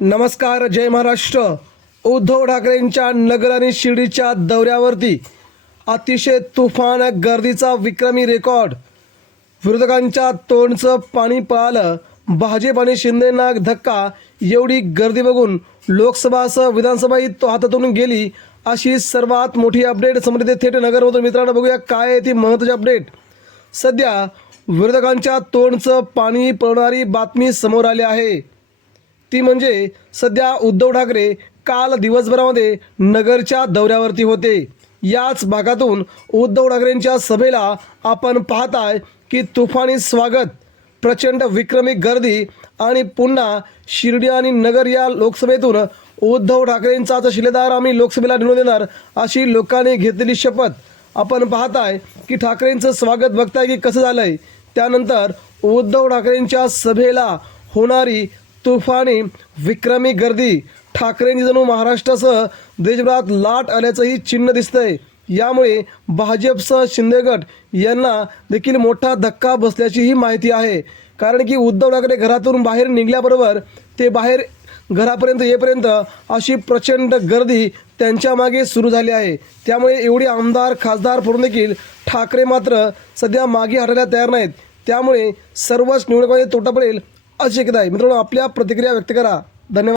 नमस्कार जय महाराष्ट्र. उद्धव ठाकरेंच्या नगर आणि शिर्डीच्या दौऱ्यावरती अतिशय तुफान गर्दीचा विक्रमी रेकॉर्ड. विरोधकांच्या तोंडचं पाणी पळालं. भाजप आणि शिंदेना धक्का. एवढी गर्दी बघून लोकसभासह विधानसभाही तो हातातून गेली अशी सर्वात मोठी अपडेट समोर येते थेट नगरमधून. मित्रांनो बघूया काय आहे ती महत्त्वाची अपडेट. सध्या विरोधकांच्या तोंडचं पाणी पळणारी बातमी समोर आली आहे. ती म्हणजे सध्या उद्धव ठाकरे काल दिवसभरामध्ये नगरच्या दौऱ्यावरती होते. याच भागातून उद्धव ठाकरेंच्या सभेला आपण पाहताय की तुफानी स्वागत प्रचंड विक्रमी गर्दी आणि पुन्हा शिर्डी आणि नगर या लोकसभेतून उद्धव ठाकरेंचाच शिलेदार आम्ही लोकसभेला निवडून देणार अशी लोकांनी घेतलेली शपथ. आपण पाहताय की ठाकरेंचं स्वागत बघताय की कसं झालंय. त्यानंतर उद्धव ठाकरेंच्या सभेला होणारी तुफानी विक्रमी गर्दी. ठाकरेंनी जणू महाराष्ट्रासह देशभरात लाट आल्याचंही चिन्ह दिसतंय. यामुळे भाजपसह शिंदेगट यांना देखील मोठा धक्का बसल्याचीही माहिती आहे. कारण की उद्धव ठाकरे घरातून बाहेर निघल्याबरोबर ते बाहेर घरापर्यंत येईपर्यंत अशी प्रचंड गर्दी त्यांच्या मागे सुरू झाली आहे. त्यामुळे एवढी आमदार खासदार पडून देखील ठाकरे मात्र सध्या मागे हटायला तयार नाहीत. त्यामुळे सर्वच निवडणुकांमध्ये तोटा पडेल अशी एकदा आहे मित्रांनो आपल्या प्रतिक्रिया व्यक्त करा. धन्यवाद.